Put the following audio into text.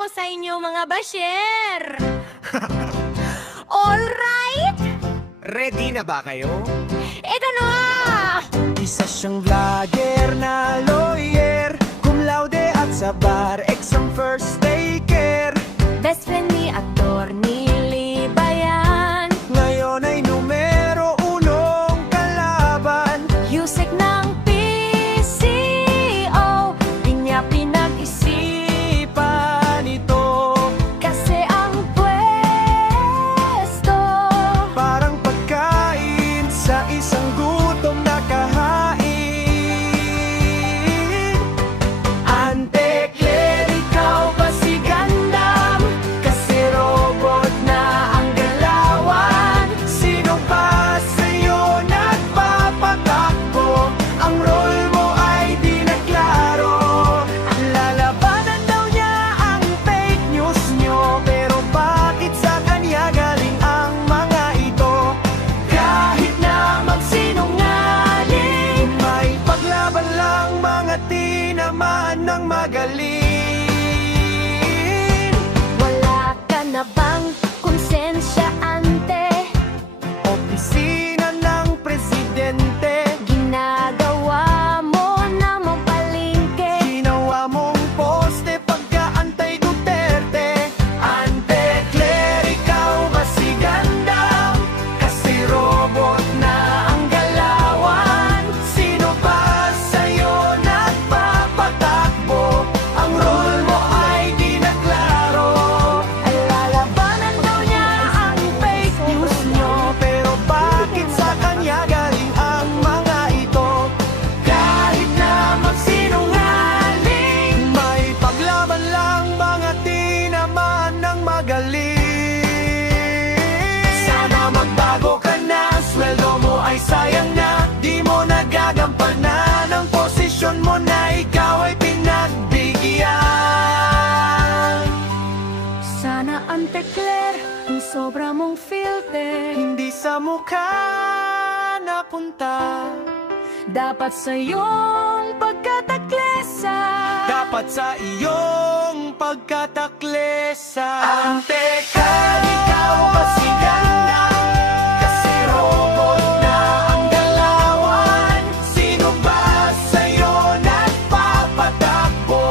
ako sa inyo mga basher! Alright! Ready na ba kayo? Eto na! Isa siyang vlogger na lawyer, cum laude at sa bar, exam first taker. Best friend ni aktor ni Libayan, Ngayon ay numero unong kalaban. Yusek ng PCO, di niya pinag-isipan Ito kasi ang pwesto parang pagkain sa isang gutom na kahain. Ante Claire, ikaw ba si Gandam? Kasi robot na ang galawan. Sino ba sa'yo nagpapatakbo? Ang role mo ay di na klaro. Lalabanan daw niya ang fake news nyo, pero bakit sa kanya galing ang mga ito? Kahit na magsinungaling, may paglaban lang mga tinamaan ng magaling. Wala ka na bang konsensya, ante? Opisina ng presidente, Ginagawa mo namang palengke. ginawa mong poste pagka-antay Duterte. Ante Claire, ikaw ba si Gandam? Kasi robot na ang galawan. Sino ba sa'yo nagpapatakbo? Ang role mo ay di na klaro. Lalabanan daw niya ang fake news nyo, pero bakit sa kanya galing ang mga ito? Kahit na magsinungaling, may paglaban lang mga tinamaan ng magaling. Sana magbago ka na, sweldo mo ay sayang na. Di mo nagagampanan ang posisyon mo na ikaw ay pinagbigyan. Sana, ante Claire, kung sobra mong filter, Hindi sa mukha napunta, dapat sa iyong pagkataklesa. dapat sa iyong pagkataklesa. Ante Claire, ikaw ba si Gandam? Kasi robot na ang galawan. Sino ba sa'yo nagpapatakbo?